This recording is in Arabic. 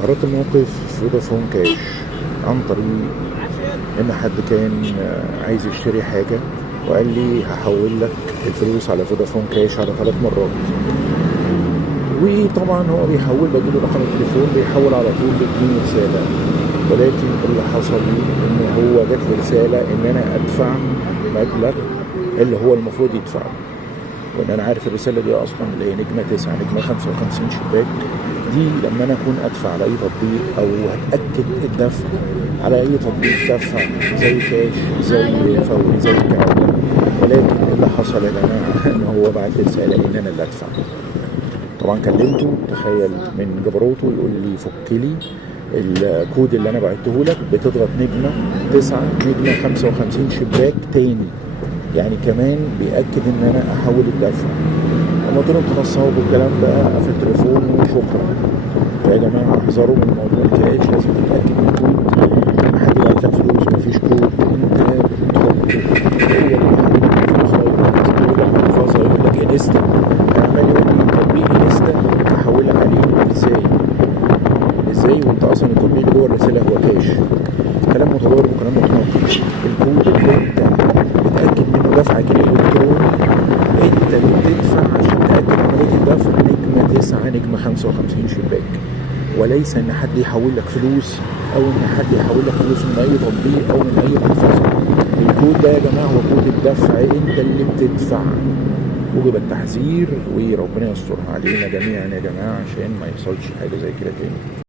تعرضت لموقف فودافون كاش عن طريق ان حد كان عايز يشتري حاجة وقال لي هحول لك الفلوس على فودافون كاش على 3 مرات. وطبعا هو بيحول، بديله رقم التليفون بيحول على طول بيديني رسالة، ولكن اللي حصل لي ان هو جات لي رسالة ان انا ادفع مبلغ اللي هو المفروض يدفعه، وان انا عارف الرسالة دي اصلا اللي هي نجمة 9 نجمة 55 شباك دي لما انا اكون ادفع على اي تطبيق او هتاكد الدفع على اي تطبيق دفع زي كاش زي فوري زي كده. ولكن اللي حصل يا جماعه ان هو بعت لي رساله ان انا اللي ادفع. طبعا كلمته، تخيل من جبروته يقول لي فك لي الكود اللي انا بعته لك، بتضغط نجمه 9 نجمه 55 شباك تاني، يعني كمان بيأكد ان انا احول الدفع. لما قلت لهم خلاص صوب والكلام ده قفل التليفون وشكرا. فيا جماعه احذروا من موضوع الكاش، لازم تتاكد من الكود. حد يبعت لك فلوس مفيش كود، انت بتحط هو يقول لك انستا، عمال يقول لي تطبيق انستا احول لك عليه ازاي وانت اصلا التطبيق اللي جوه الرساله هو كاش. كلام متضارب وكلام متناقض. الكود اللي انت بتاكد منه دفعك الالكتروني انت اللي بتدفع عشان تاكد عمليه الدفع نجمه 9 نجمه 55 شباك، وليس ان حد يحول لك فلوس او ان حد يحول لك فلوس من اي تطبيق او من اي محفظه. الكود ده يا جماعه هو كود الدفع، انت اللي بتدفع. وجب التحذير وربنا يسترها علينا جميعا يا جماعه عشان ما يحصلش حاجه زي كده تاني.